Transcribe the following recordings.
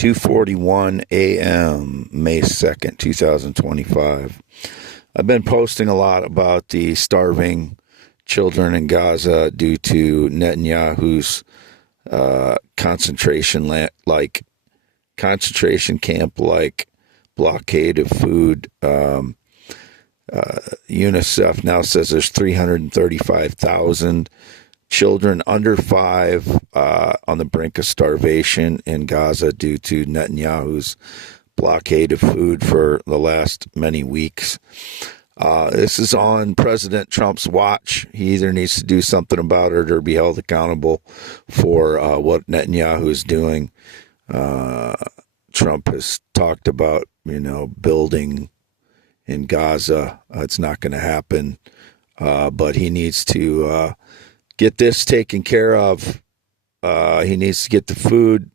2:41 a.m., May 2nd, 2025. I've been posting a lot about the starving children in Gaza due to Netanyahu's concentration camp-like blockade of food. UNICEF now says there's 335,000 children under 5 on the brink of starvation in Gaza due to Netanyahu's blockade of food for the last many weeks. This is on President Trump's watch. He either needs to do something about it or be held accountable for what Netanyahu is doing. Trump has talked about, building in Gaza. It's not going to happen, but he needs to get this taken care of. He needs to get the food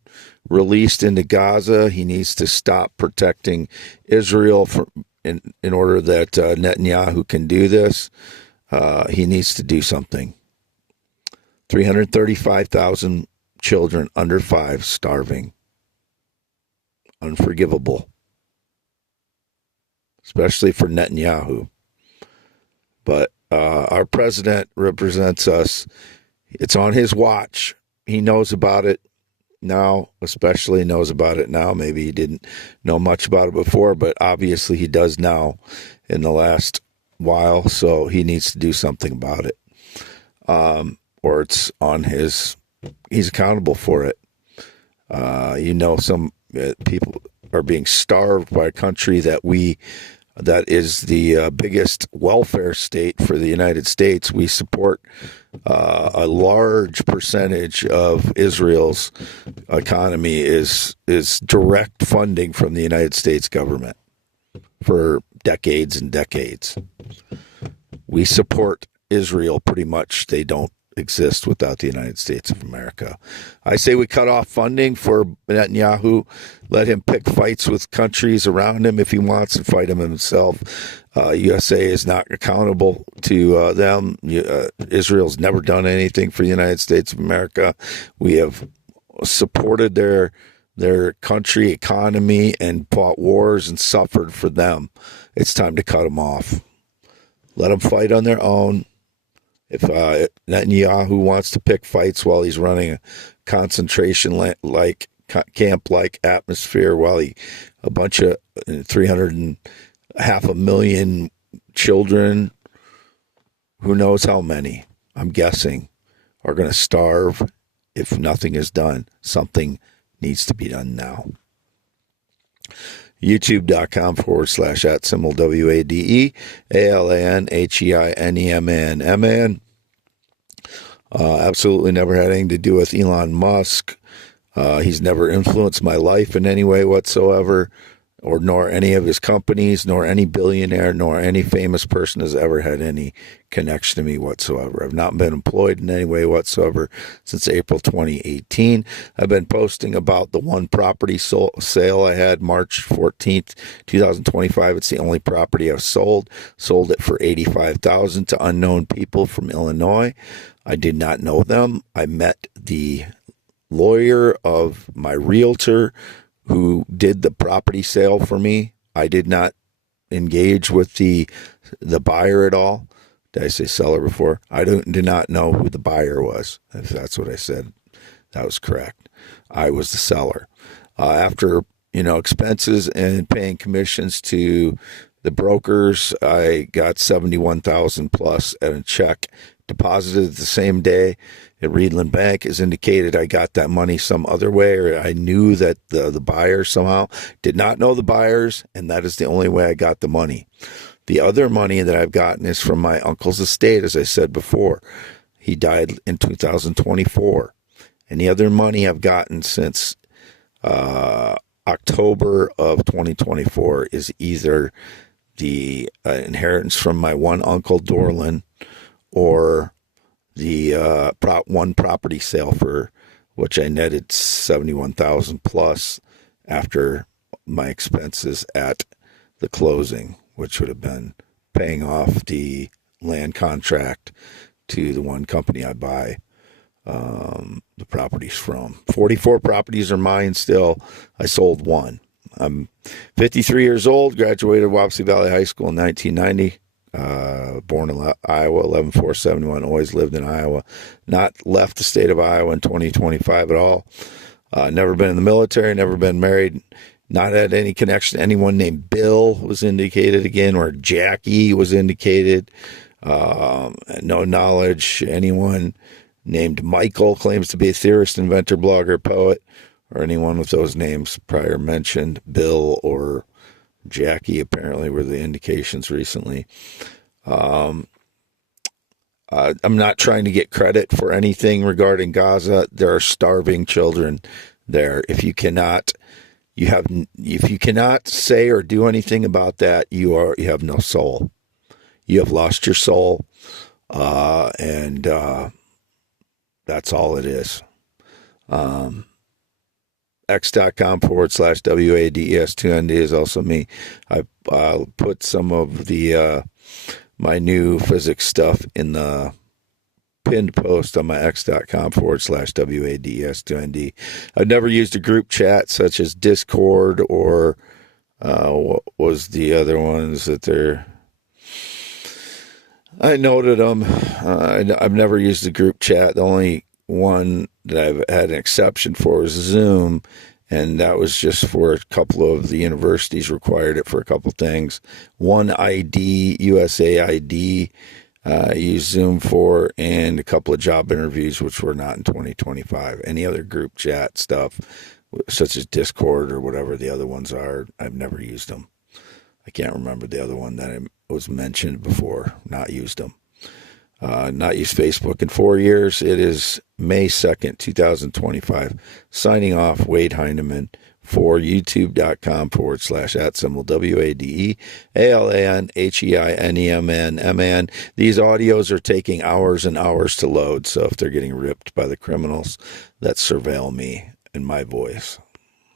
released into Gaza. He needs to stop protecting Israel in order that Netanyahu can do this. He needs to do something. 335,000 children under 5 starving. Unforgivable. Especially for Netanyahu. But our president represents us. It's on his watch. He knows about it now, especially knows about it now. Maybe he didn't know much about it before, but obviously he does now in the last while, so he needs to do something about it. Or it's on he's accountable for it. Some people are being starved by a country that is the biggest welfare state for the United States. We support a large percentage of Israel's economy is direct funding from the United States government for decades and decades. We support Israel pretty much. They don't exist without the United States of America. I say we cut off funding for Netanyahu, let him pick fights with countries around him if he wants and fight them himself. USA is not accountable to them. Israel's never done anything for the United States of America. We have supported their country economy and fought wars and suffered for them. It's time to cut them off. Let them fight on their own. If Netanyahu wants to pick fights while he's running a concentration camp-like atmosphere, while a bunch of 500,000 children, who knows how many, I'm guessing, are going to starve if nothing is done. Something needs to be done now. YouTube.com/@WADEALANHEINEMAN. Absolutely never had anything to do with Elon Musk. He's never influenced my life in any way whatsoever, nor any of his companies, nor any billionaire, nor any famous person has ever had any connection to me whatsoever. I've not been employed in any way whatsoever since April 2018. I've been posting about the one property sale I had March 14th, 2025. It's the only property I've sold. Sold it for $85,000 to unknown people from Illinois. I did not know them. I met the lawyer of my realtor who did the property sale for me. I did not engage with the buyer at all. Did I say seller before? I did not know who the buyer was. If that's what I said, that was correct. I was the seller. After expenses and paying commissions to the brokers, I got $71,000 plus at a check deposited the same day at Reedland Bank. As indicated, I got that money some other way, or I knew that the buyer somehow. Did not know the buyers, and that is the only way I got the money. The other money that I've gotten is from my uncle's estate, as I said before. He died in 2024. And the other money I've gotten since October of 2024 is either the inheritance from my one uncle, Dorlin, or the one property sale for which I netted $71,000 plus after my expenses at the closing, which would have been paying off the land contract to the one company I buy the property's from. 44 properties are mine still. I sold one. I'm 53 years old, graduated Wapsie Valley High School in 1990. Born in Iowa, 11471, always lived in Iowa. Not left the state of Iowa in 2025 at all. Never been in the military, never been married, not had any connection to anyone named Bill was indicated again, or Jackie was indicated. No knowledge. Anyone named Michael claims to be a theorist, inventor, blogger, poet, or anyone with those names prior mentioned. Bill or Jackie apparently were the indications recently. I'm not trying to get credit for anything regarding Gaza. There are starving children there. If you cannot say or do anything about that, you have no soul. You have lost your soul, and that's all it is. x.com/WADES2ND is also me. I'll put some of the my new physics stuff in the pinned post on my x.com/WADES2ND. I've never used a group chat such as Discord or what was the other ones that they're... I noted them. I've never used a group chat. The only one that I've had an exception for was Zoom, and that was just for a couple of the universities required it for a couple things. One ID, USA ID, I used Zoom for, and a couple of job interviews, which were not in 2025. Any other group chat stuff, such as Discord or whatever the other ones are, I've never used them. I can't remember the other one that was mentioned before. Not used them. Not used Facebook in 4 years. It is May 2nd, 2025. Signing off, Wade Heineman for youtube.com/@WADEALANHEINEMNMN. These audios are taking hours and hours to load, so if they're getting ripped by the criminals that surveil me and my voice,